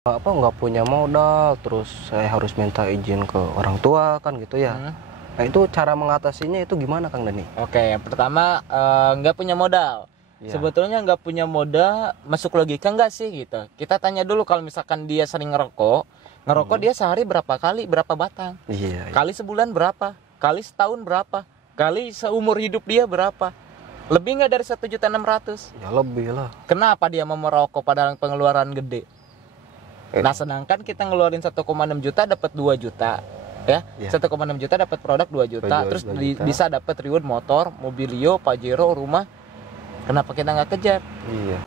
apa nggak punya modal, terus saya harus minta izin ke orang tua kan gitu ya. Nah itu cara mengatasinya itu gimana Kang Dani? Oke, yang pertama nggak punya modal. Ya. Sebetulnya nggak punya modal masuk logika nggak sih gitu. Kita tanya dulu kalau misalkan dia sering ngerokok dia sehari berapa kali, berapa batang? Iya. Kali sebulan berapa? Kali setahun berapa? Kali seumur hidup dia berapa? Lebih nggak dari 1.600.000? Ya lebih lah. Kenapa dia mau merokok padahal pengeluaran gede? Nah, sedangkan kita ngeluarin 1,6 juta dapat 2 juta. Ya, 1,6 juta dapat produk 2 juta, terus 2 juta. Bisa dapat reward motor, mobilio, pajero, rumah. Kenapa kita nggak kejar? Iya.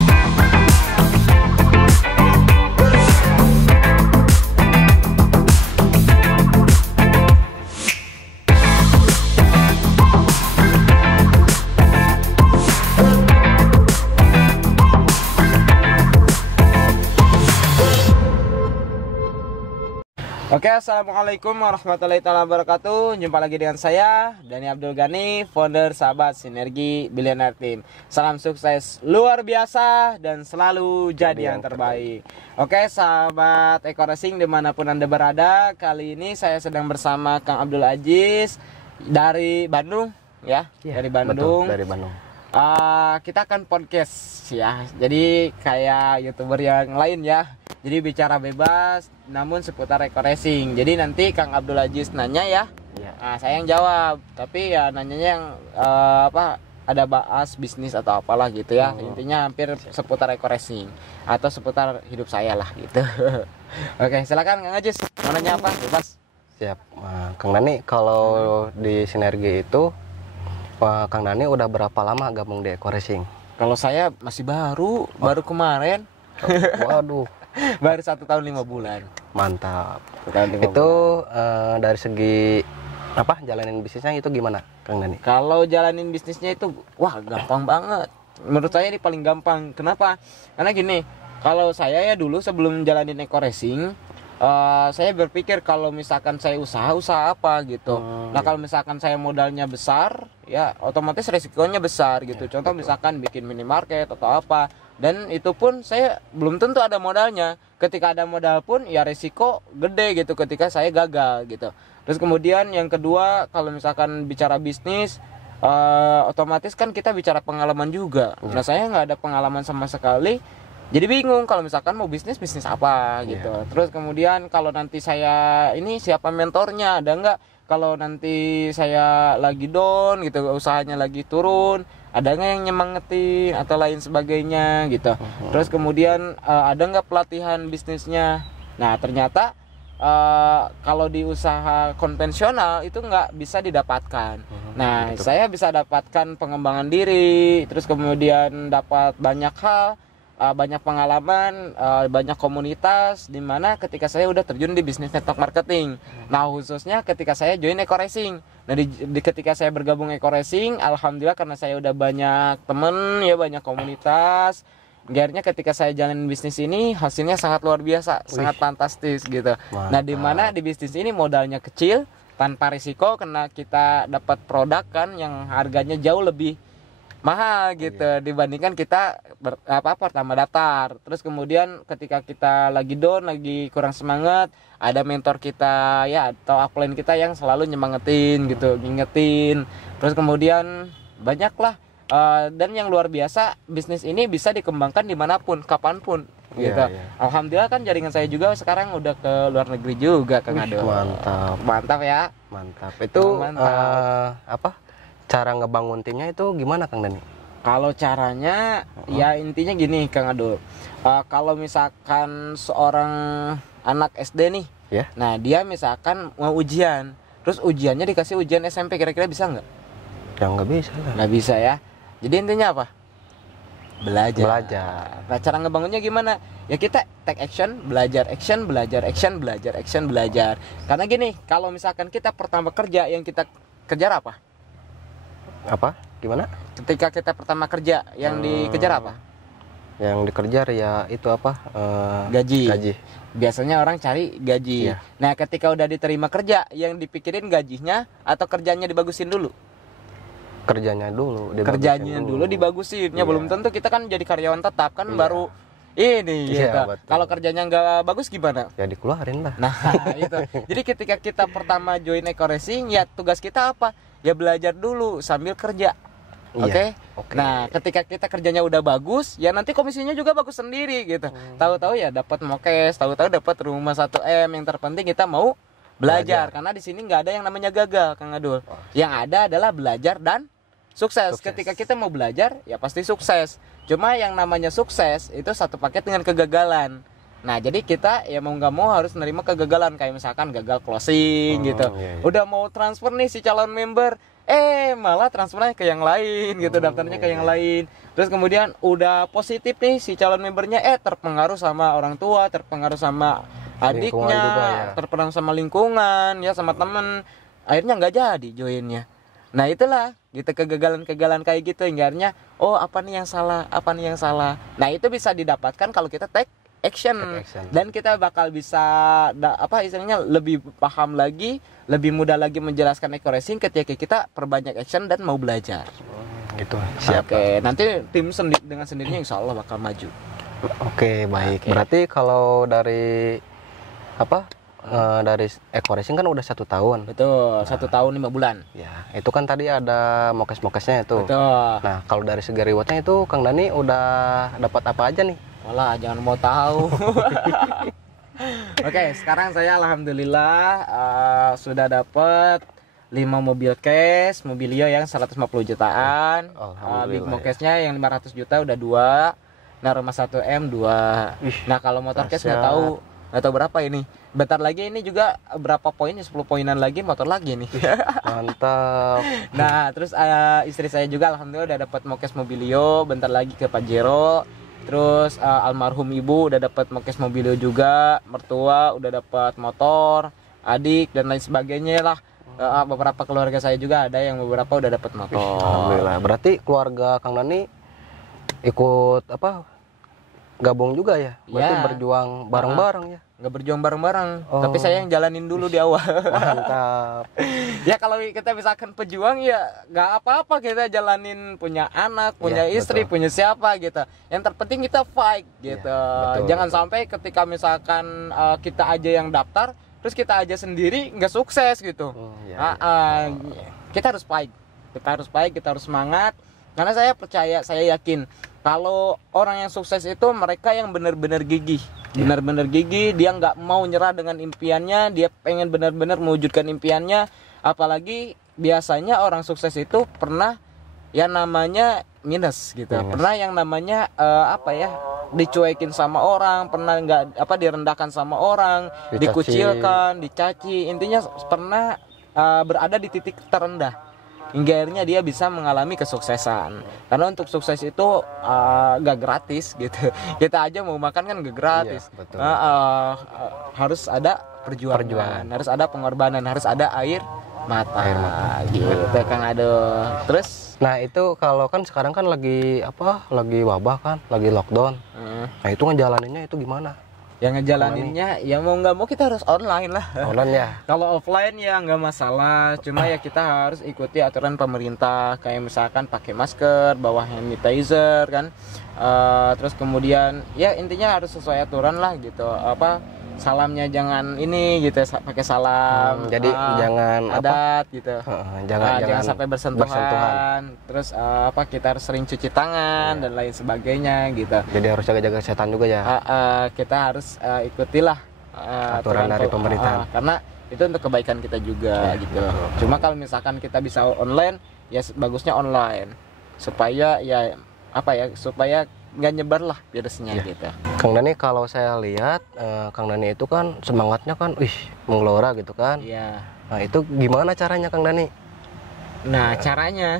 Oke, assalamualaikum warahmatullahi wabarakatuh. Jumpa lagi dengan saya Dani Abdul Ghani, founder sahabat Sinergi Billionaire Team. Salam sukses luar biasa dan selalu jadi yang terbaik. Oke, sahabat Eko Racing dimanapun Anda berada, kali ini saya sedang bersama Kang Abdul Aziz dari Bandung, ya, dari Bandung. Betul, dari Bandung. Kita akan podcast ya, jadi kayak YouTuber yang lain ya. Jadi bicara bebas, namun seputar Eko Racing. Jadi nanti Kang Abdul Aziz nanya ya, nah, saya yang jawab. Tapi ya nanyanya yang ada bahas bisnis atau apalah gitu ya. Intinya hampir seputar Eko Racing atau seputar hidup saya lah gitu. Oke, silakan Kang Aziz, mau nanya apa? Bebas. Siap. Kang Dani, kalau di Sinergi itu Kang Dani udah berapa lama gabung di Eko Racing? Kalau saya masih baru kemarin. Waduh. Baru 1 tahun 5 bulan. Mantap. 1 tahun 5 Itu bulan. dari segi jalanin bisnisnya itu gimana Kang Dani? Kalau jalanin bisnisnya itu wah gampang banget. Menurut saya ini paling gampang. Kenapa? Karena gini, kalau saya ya dulu sebelum jalanin Eko Racing, saya berpikir kalau misalkan saya usaha apa gitu. Nah, kalau misalkan saya modalnya besar, ya otomatis resikonya besar gitu. Contoh misalkan bikin minimarket atau apa. Dan itu pun saya belum tentu ada modalnya. Ketika ada modal pun ya resiko gede gitu ketika saya gagal gitu. Terus kemudian yang kedua, kalau misalkan bicara bisnis, otomatis kan kita bicara pengalaman juga. Nah, saya nggak ada pengalaman sama sekali. Jadi bingung kalau misalkan mau bisnis apa gitu. Terus kemudian kalau nanti saya ini siapa mentornya, ada nggak? Kalau nanti saya lagi down gitu, usahanya lagi turun, ada nggak yang nyemangetin atau lain sebagainya gitu. Terus kemudian ada nggak pelatihan bisnisnya? Nah, ternyata kalau di usaha konvensional itu nggak bisa didapatkan. Nah, saya bisa dapatkan pengembangan diri, terus kemudian dapat banyak hal, banyak pengalaman, banyak komunitas, di mana ketika saya udah terjun di bisnis network marketing. Nah, khususnya ketika saya join Eko Racing. Nah, ketika saya bergabung Eko Racing, alhamdulillah karena saya udah banyak temen ya, banyak komunitas. Akhirnya ketika saya jalanin bisnis ini hasilnya sangat luar biasa, sangat fantastis gitu. Mantap. Nah, di mana di bisnis ini modalnya kecil, tanpa risiko, karena kita dapat produk kan yang harganya jauh lebih mahal gitu dibandingkan kita pertama daftar. Terus kemudian ketika kita lagi down, lagi kurang semangat, ada mentor kita ya atau upline kita yang selalu nyemangetin gitu, ngingetin. Terus kemudian banyaklah dan yang luar biasa, bisnis ini bisa dikembangkan dimanapun, kapanpun gitu. Alhamdulillah kan jaringan saya juga sekarang udah ke luar negeri juga Kang Ado. Mantap ya. Mantap. Itu cara ngebangun timnya itu gimana Kang Dani? Kalau caranya ya intinya gini Kang Ado. Kalau misalkan seorang anak SD nih, nah dia misalkan mau ujian, terus ujiannya dikasih ujian SMP, kira-kira bisa nggak? Ya nggak bisa lah. Nggak bisa ya. Jadi intinya apa? Belajar. Nah, cara ngebangunnya gimana? Ya kita take action, belajar, action, belajar, action, belajar, action, belajar. Karena gini, kalau misalkan kita pertama kerja, yang kita kejar apa? Gimana? Ketika kita pertama kerja, yang dikejar apa? Yang dikejar ya itu gaji. Biasanya orang cari gaji. Nah, ketika udah diterima kerja, yang dipikirin gajinya atau kerjanya dibagusin dulu? Kerjanya dulu dibagusin. Ya belum tentu kita kan jadi karyawan tetap kan, baru ini Iya, gitu. betul. Kalau kerjanya nggak bagus gimana? Ya dikeluarin lah. Nah, itu. Jadi ketika kita pertama join Eco Racing, ya tugas kita apa? Ya belajar dulu sambil kerja. Iya, Oke. oke. Nah, ketika kita kerjanya udah bagus, ya nanti komisinya juga bagus sendiri gitu. Tahu-tahu ya dapat mokes, tahu-tahu dapat rumah 1M. Yang terpenting kita mau belajar. Karena di sini nggak ada yang namanya gagal, Kang Adul. Yang ada adalah belajar dan sukses. Ketika kita mau belajar, ya pasti sukses. Cuma yang namanya sukses itu satu paket dengan kegagalan. Nah, jadi kita ya mau nggak mau harus menerima kegagalan, kayak misalkan gagal closing gitu. Iya, iya. Udah mau transfer nih si calon member, malah transfernya ke yang lain gitu, daftarnya ke yang lain. Terus kemudian udah positif nih si calon membernya, terpengaruh sama orang tua, terpengaruh sama Lingkungan adiknya, juga ya. terpengaruh sama lingkungan, ya sama temen, akhirnya nggak jadi joinnya. Nah itulah gitu, kegagalan-kegagalan kayak gitu, hingga akhirnya apa nih yang salah, apa nih yang salah. Nah itu bisa didapatkan kalau kita take action. Dan kita bakal bisa istilahnya lebih paham lagi, lebih mudah lagi menjelaskan Eco Racing ketika kita perbanyak action dan mau belajar. Gitu. Siap. Oke, nanti tim dengan sendirinya insya Allah bakal maju. Oke, baik. Oke. Berarti kalau dari dari Eco Racing kan udah 1 tahun. Betul, 1 tahun 5 bulan. Ya, itu kan tadi ada mokes-mokesnya itu. Betul. Nah, kalau dari segi rewardnya itu Kang Dani udah dapat apa aja nih? Walah, jangan mau tahu. Oke, sekarang saya alhamdulillah sudah dapat 5 mobil cash, Mobilio yang 150 jutaan. Alhamdulillah, Big ya. Mokesnya yang 500 juta udah 2. Nah, rumah 1M 2. Nah, kalau motor cash nggak tahu berapa ini. Bentar lagi ini juga berapa poinnya, 10 poinan lagi motor lagi nih. Mantap. Nah, terus istri saya juga alhamdulillah udah dapat mokes Mobilio, bentar lagi ke Pajero. Terus almarhum ibu udah dapat mokes Mobilio juga, mertua udah dapat motor, adik dan lain sebagainya lah. Beberapa keluarga saya juga ada yang beberapa udah dapat motor. Alhamdulillah. Berarti keluarga Kang Dani ikut gabung juga ya? Berarti Ya. berjuang bareng-bareng ya? Nggak berjuang bareng-bareng, tapi saya yang jalanin dulu di awal. Mantap. Ya kalau kita misalkan pejuang ya nggak apa-apa, kita jalanin, punya anak, punya Iya, istri, betul. punya siapa gitu. Yang terpenting kita fight gitu. betul, Jangan sampai ketika misalkan kita aja yang daftar, terus kita aja sendiri nggak sukses gitu. Iya, Kita harus fight, kita harus semangat. Karena saya percaya, saya yakin kalau orang yang sukses itu mereka yang benar-benar gigih. Benar-benar gigih, dia nggak mau nyerah dengan impiannya, dia pengen benar-benar mewujudkan impiannya. Apalagi biasanya orang sukses itu pernah yang namanya minus gitu. Pernah yang namanya dicuekin sama orang, pernah direndahkan sama orang, Dicaci. dikucilkan, dicaci. Intinya pernah berada di titik terendah. Hingga akhirnya dia bisa mengalami kesuksesan. Karena untuk sukses itu gak gratis gitu. Kita aja mau makan kan gak gratis. Iya, betul. Harus ada perjuangan, harus ada pengorbanan, harus ada air mata, gitu Kang Ado. Terus Nah, itu kalau kan sekarang kan lagi wabah kan, lagi lockdown. Nah, itu ngejalaninnya itu gimana? yang ngejalaninnya ya mau nggak mau kita harus online lah. Online ya? Kalau offline ya nggak masalah, cuma ya kita harus ikuti aturan pemerintah, kayak misalkan pakai masker, bawa hand sanitizer kan. Terus kemudian ya intinya harus sesuai aturan lah gitu. Salamnya jangan ini gitu, pakai salam. Jadi jangan adat gitu. Jangan Sampai bersentuhan. Terus kita harus sering cuci tangan dan lain sebagainya gitu. Jadi harus jaga-jaga kesehatan juga ya. Kita harus ikutilah aturan dari pemerintah. Karena itu untuk kebaikan kita juga gitu. Cuma kalau misalkan kita bisa online, ya bagusnya online supaya supaya nggak nyebar lah virusnya gitu. Kang Dani, kalau saya lihat Kang Dani itu kan semangatnya kan menggelora gitu kan. Iya. Nah, itu gimana caranya Kang Dani? Nah, caranya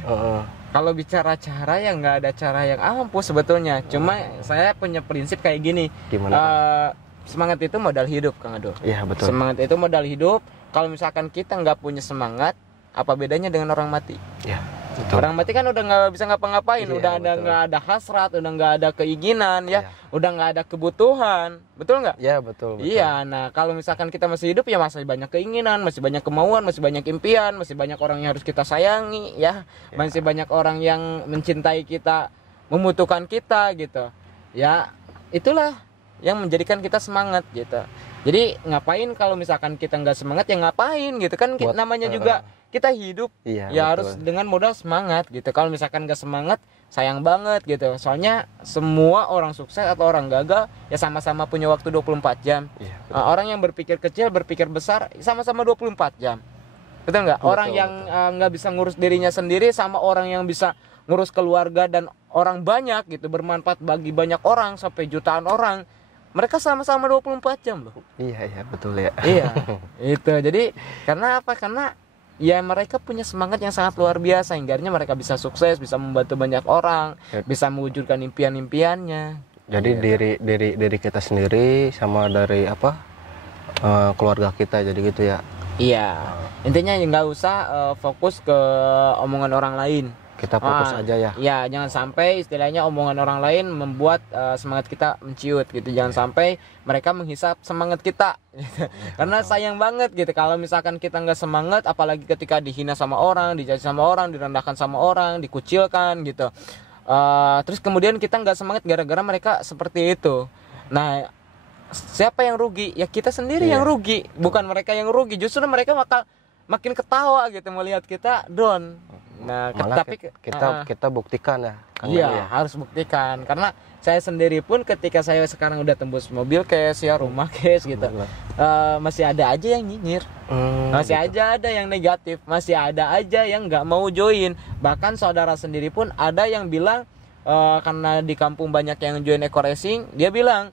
kalau bicara cara ya nggak ada cara yang ampuh sebetulnya. Cuma saya punya prinsip kayak gini. Gimana? Semangat itu modal hidup, Kang Ado. Iya, betul. Semangat itu modal hidup. Kalau misalkan kita nggak punya semangat, apa bedanya dengan orang mati? Ya, betul. Orang mati kan udah nggak bisa ngapa-ngapain, Iya, udah betul. nggak ada hasrat, udah nggak ada keinginan, ya, Iya. udah nggak ada kebutuhan, betul nggak? Ya, betul. Iya, nah kalau misalkan kita masih hidup ya masih banyak keinginan, masih banyak kemauan, masih banyak impian, masih banyak orang yang harus kita sayangi, ya, masih banyak orang yang mencintai kita, membutuhkan kita gitu, ya. itulah yang menjadikan kita semangat gitu. Jadi ngapain kalau misalkan kita nggak semangat ya ngapain gitu kan, namanya juga kita hidup iya, ya betul. harus dengan modal semangat gitu. Kalau misalkan nggak semangat sayang banget gitu. Soalnya semua orang sukses atau orang gagal ya sama-sama punya waktu 24 jam. Iya, Orang yang berpikir kecil, berpikir besar sama-sama 24 jam. Betul nggak? Orang yang nggak bisa ngurus dirinya sendiri sama orang yang bisa ngurus keluarga dan orang banyak gitu, bermanfaat bagi banyak orang sampai jutaan orang, mereka sama-sama 24 jam loh. Iya betul ya. Iya. Itu. Jadi karena apa? Karena ya mereka punya semangat yang sangat luar biasa, hingganya mereka bisa sukses, bisa membantu banyak orang, bisa mewujudkan impian-impiannya. Jadi diri kita sendiri sama dari keluarga kita jadi gitu ya. Iya. Intinya nggak usah fokus ke omongan orang lain. Kita fokus aja ya. Iya, jangan sampai istilahnya omongan orang lain membuat semangat kita menciut gitu. Jangan sampai mereka menghisap semangat kita. Gitu. Karena sayang banget gitu kalau misalkan kita nggak semangat, apalagi ketika dihina sama orang, dicaci sama orang, direndahkan sama orang, dikucilkan gitu. Terus kemudian kita nggak semangat gara-gara mereka seperti itu. Nah, siapa yang rugi? Ya kita sendiri yang rugi, bukan mereka yang rugi. Justru mereka makin ketawa gitu melihat kita down. Nah, tapi kita buktikan ya. Iya, harus buktikan. Karena saya sendiri pun ketika saya sekarang udah tembus mobil cash ya, rumah cash gitu, masih ada aja yang nyinyir, masih gitu. aja ada yang negatif, masih ada aja yang nggak mau join. Bahkan saudara sendiri pun ada yang bilang karena di kampung banyak yang join eco racing, dia bilang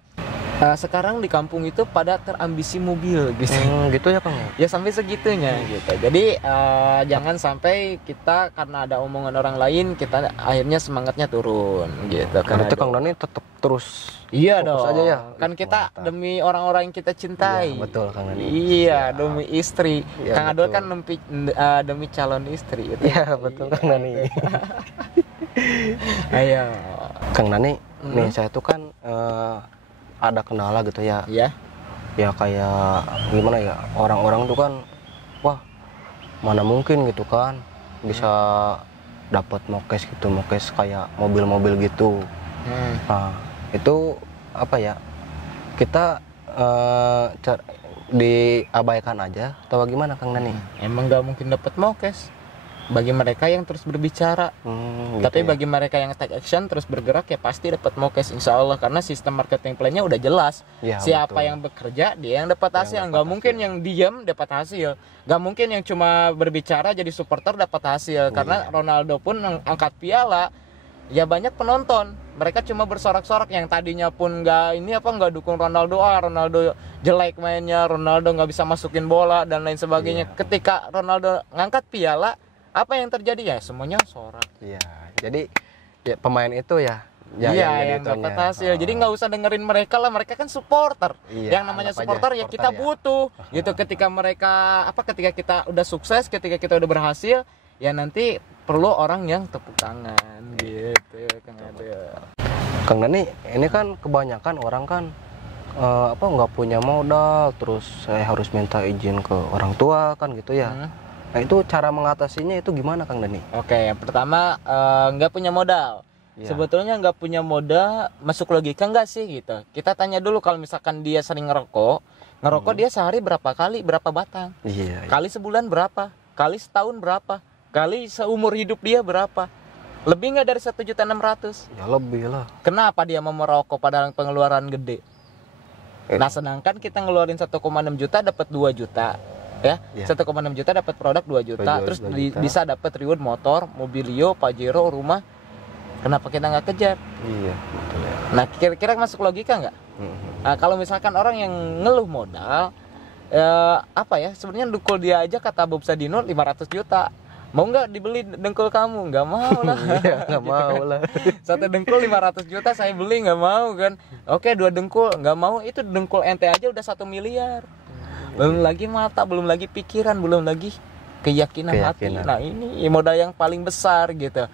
sekarang di kampung itu pada terambisi mobil gitu. Gitu ya Kang. Ya sampai segitunya gitu. Jadi jangan sampai kita karena ada omongan orang lain kita akhirnya semangatnya turun gitu. Karena itu Kang Dani tetap terus iya fokus dong. aja ya. Kan kita demi orang-orang yang kita cintai. Iya, betul Kang Dani. Iya, demi istri. Iya, Kang Adol betul. kan demi calon istri itu. Iya betul Kang Dani. Ayo. Kang Dani, nih saya tuh kan ada kendala gitu ya. Iya. Ya kayak gimana ya, orang-orang tuh kan wah mana mungkin gitu kan bisa dapat mokes gitu, mokes kayak mobil-mobil gitu. Nah itu apa ya, kita diabaikan aja atau gimana Kang Dani? Emang nggak mungkin dapat mokes bagi mereka yang terus berbicara. Tapi gitu bagi mereka yang take action terus bergerak ya pasti dapat mokes insya Allah, karena sistem marketing plan-nya udah jelas. ya, Siapa betul. yang bekerja dia yang dapat hasil. Nggak mungkin yang diam dapat hasil, nggak mungkin yang cuma berbicara jadi supporter dapat hasil. Karena Ronaldo pun angkat piala ya banyak penonton, mereka cuma bersorak-sorak yang tadinya pun nggak dukung Ronaldo, Ronaldo jelek mainnya, Ronaldo nggak bisa masukin bola dan lain sebagainya. Ketika Ronaldo ngangkat piala, apa yang terjadi ya semuanya sorak. Iya, jadi ya, pemain itu ya yang dapat hasil. Jadi nggak usah dengerin mereka lah, mereka kan supporter. Iya, Yang namanya anggap aja supporter ya kita butuh gitu. Ketika mereka ketika kita udah sukses, ketika kita udah berhasil, ya nanti perlu orang yang tepuk tangan gitu Kang Adel. Kang Dani, ini kan kebanyakan orang kan nggak punya modal, terus saya harus minta izin ke orang tua kan gitu ya. Nah itu cara mengatasinya itu gimana Kang Dani? Oke, yang pertama nggak punya modal. Ya. Sebetulnya nggak punya modal masuk logika nggak sih gitu. Kita tanya dulu kalau misalkan dia sering ngerokok dia sehari berapa kali, berapa batang? Iya. Kali sebulan berapa? Kali setahun berapa? Kali seumur hidup dia berapa? Lebih nggak dari 1.600.000? Ya lebih lah. Kenapa dia mau merokok padahal pengeluaran gede? Nah sedangkan kita ngeluarin 1,6 juta dapat 2 juta. Ya, 1,6 juta dapat produk 2 juta, terus bisa dapat reward motor, mobilio, pajero, rumah. Kenapa kita nggak kejar? Iya, betul ya. Nah, kira-kira masuk logika nggak? Nah, kalau misalkan orang yang ngeluh modal, sebenarnya dengkul dia aja kata Bob Sadino 500 juta. Mau nggak dibeli dengkul kamu? Nggak mau lah. Iya, nggak Gitu mau kan. lah. Satu dengkul 500 juta saya beli, nggak mau kan? Oke, 2 dengkul nggak mau, itu dengkul ente aja udah 1 miliar. Belum lagi mata, belum lagi pikiran, belum lagi keyakinan hati. Nah ini modal yang paling besar gitu.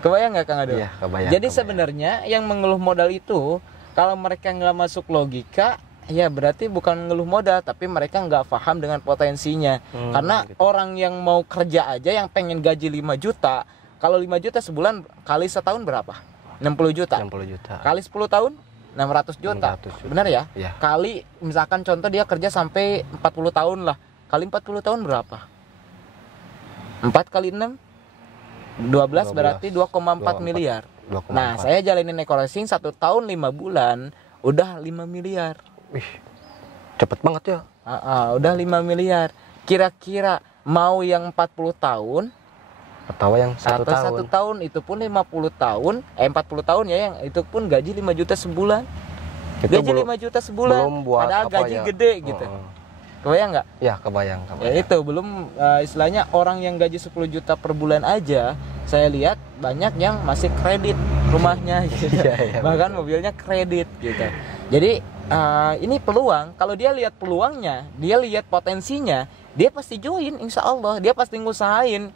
Kebayang nggak Kang Adel? Iya, kebayang. Jadi sebenarnya yang mengeluh modal itu kalau mereka nggak masuk logika, ya berarti bukan ngeluh modal, tapi mereka nggak paham dengan potensinya. Karena orang yang mau kerja aja yang pengen gaji 5 juta, kalau 5 juta sebulan kali setahun berapa? 60 juta. 60 juta. Kali 10 tahun 600 juta. 600 juta. Benar ya? Iya. Kali misalkan contoh dia kerja sampai 40 tahun lah. Kali 40 tahun berapa? 4 kali 6 12 berarti 2,4 miliar. 2,4. Nah, saya jalanin eco-racing 1 tahun 5 bulan udah 5 miliar. Wih, cepet banget ya. Udah 5 miliar. Kira-kira mau yang 40 tahun Atau yang atau 1 1 tahun. tahun itu pun 50 tahun, 40 tahun ya, yang itu pun gaji 5 juta sebulan. Itu Gaji 5 juta sebulan. belum buat Padahal apa gaji ya? gede gitu. Kebayang nggak? Ya, kebayang. Ya itu belum istilahnya orang yang gaji 10 juta per bulan aja, saya lihat banyak yang masih kredit rumahnya gitu. Iya, Bahkan mobilnya kredit gitu. Jadi ini peluang. Kalau dia lihat peluangnya, dia lihat potensinya, dia pasti join, insya Allah dia pasti ngusahain.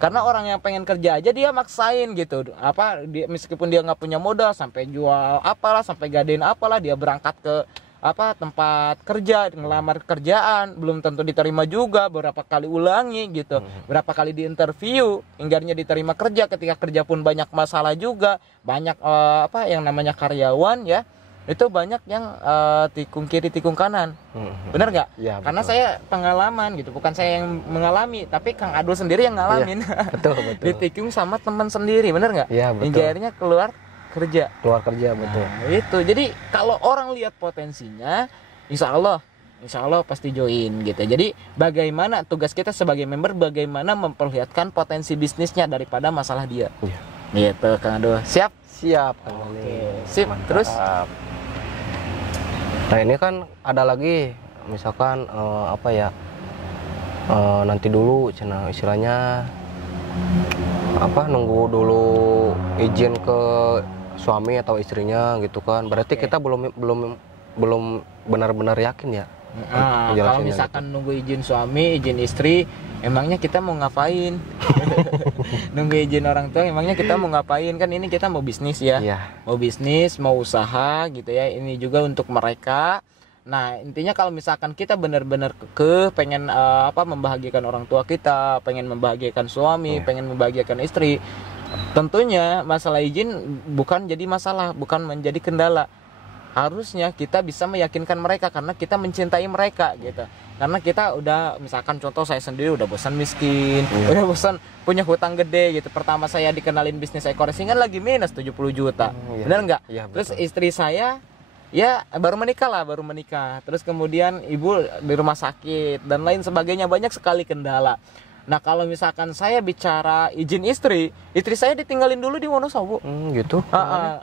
Karena orang yang pengen kerja aja dia maksain gitu. Apa dia, meskipun dia nggak punya modal, sampai jual apalah, sampai gadein apalah, dia berangkat ke tempat kerja, ngelamar kerjaan, belum tentu diterima juga, berapa kali ulangi gitu, berapa kali diinterview hingganya diterima kerja. Ketika kerja pun banyak masalah juga, banyak yang namanya karyawan ya, itu banyak yang tikung kiri tikung kanan. Bener nggak? Ya, Karena betul. saya pengalaman gitu, bukan saya yang mengalami, tapi Kang Adul sendiri yang ngalamin. Betul. Ditikung sama teman sendiri, bener nggak? Iya, betul. Hingga akhirnya keluar kerja. Keluar kerja, betul. Nah, itu. Jadi kalau orang lihat potensinya, insya Allah pasti join gitu. Jadi bagaimana tugas kita sebagai member, bagaimana memperlihatkan potensi bisnisnya daripada masalah dia. Iya. Gitu, Kang Adul. Siap? Siap, Kang Oke, Dani. sip. Mantap. Terus? Nah, ini kan ada lagi misalkan nanti dulu istilahnya nunggu dulu izin ke suami atau istrinya gitu kan. Berarti Oke. kita belum benar-benar yakin ya. Kalau Jelasinnya misalkan nunggu izin suami, izin istri, emangnya kita mau ngapain? Nunggu izin orang tua, emangnya kita mau ngapain? Kan ini kita mau bisnis ya. Iya. Mau bisnis, mau usaha gitu ya. Ini juga untuk mereka. Nah, intinya kalau misalkan kita benar-benar pengen membahagiakan orang tua kita, pengen membahagiakan suami, Iya. pengen membahagiakan istri, tentunya masalah izin bukan jadi masalah, bukan menjadi kendala. Harusnya kita bisa meyakinkan mereka karena kita mencintai mereka gitu. Karena kita udah, misalkan contoh saya sendiri udah bosan miskin, udah bosan punya hutang gede gitu. Pertama saya dikenalin bisnis eco-racing kan lagi minus 70 juta. Iya. Benar nggak? Iya, Terus betul. istri saya ya baru menikah. Terus kemudian ibu di rumah sakit dan lain sebagainya, banyak sekali kendala. Nah, kalau misalkan saya bicara izin istri saya ditinggalin dulu di Wonosobo. Gitu.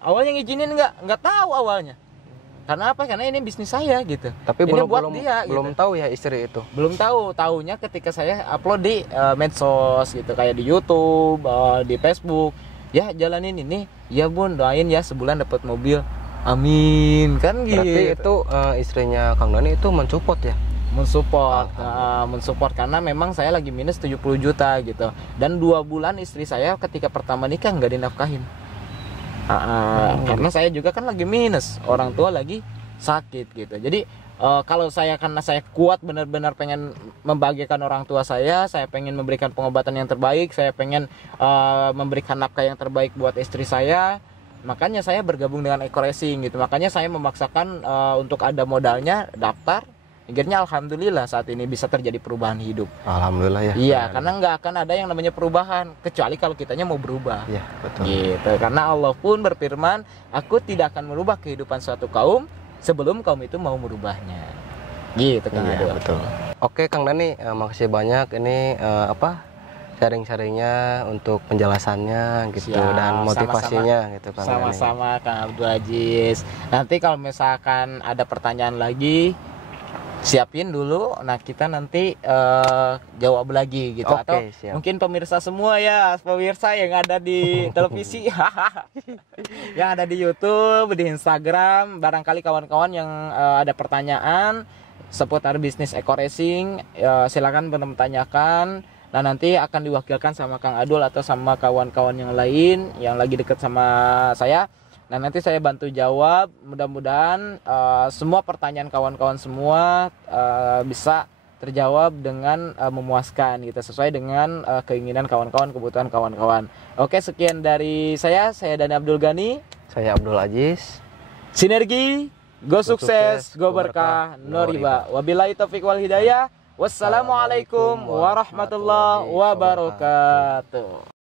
Awalnya ngizinin nggak tahu awalnya. Karena apa? Karena ini bisnis saya gitu. Tapi ini belum buat dia, belum gitu. tahu ya istri itu. Belum tahu. Tahunya ketika saya upload di medsos gitu, kayak di YouTube, di Facebook. Ya, jalanin ini. Ya Bun, doain ya sebulan dapat mobil. Amin. Kan gitu. Berarti itu istrinya Kang Dani itu mensupport ya? Mensupport karena memang saya lagi minus 70 juta gitu. Dan 2 bulan istri saya ketika pertama nikah nggak dinafkahin. Karena saya juga kan lagi minus, orang tua lagi sakit gitu. Jadi kalau karena saya kuat benar-benar pengen membahagiakan orang tua saya pengen memberikan pengobatan yang terbaik, saya pengen memberikan nafkah yang terbaik buat istri saya, makanya saya bergabung dengan eco-racing gitu. Makanya saya memaksakan untuk ada modalnya, daftar. Akhirnya alhamdulillah saat ini bisa terjadi perubahan hidup. Alhamdulillah ya. Iya, karena nggak akan ada yang namanya perubahan kecuali kalau kitanya mau berubah. Iya, betul. Gitu. Karena Allah pun berfirman, aku tidak akan merubah kehidupan suatu kaum sebelum kaum itu mau merubahnya. Gitu kan. Iya, betul. Oke, Kang Dani, makasih banyak ini sharing-sharingnya untuk penjelasannya gitu. Siap, Dan motivasinya gitu Kang Dani. Sama-sama Kang Abdul Aziz. Nanti kalau misalkan ada pertanyaan lagi, siapin dulu. Nah, kita nanti jawab lagi gitu. Oke, Atau siap. mungkin pemirsa semua ya, pemirsa yang ada di televisi, yang ada di YouTube, di Instagram, barangkali kawan-kawan yang ada pertanyaan seputar bisnis eco-racing, silakan bertanyakan. Nah, nanti akan diwakilkan sama Kang Adul atau sama kawan-kawan yang lain yang lagi dekat sama saya. Nah, nanti saya bantu jawab. Mudah-mudahan semua pertanyaan kawan-kawan semua bisa terjawab dengan memuaskan gitu, sesuai dengan keinginan kawan-kawan, kebutuhan kawan-kawan. Oke, sekian dari saya Dani Abdul Ghani. Saya Abdul Aziz. Sinergi, go sukses, sukses, go go berkah, berkah, no no riba. Wabillahi taufiq wal hidayah. Wassalamualaikum warahmatullahi wabarakatuh.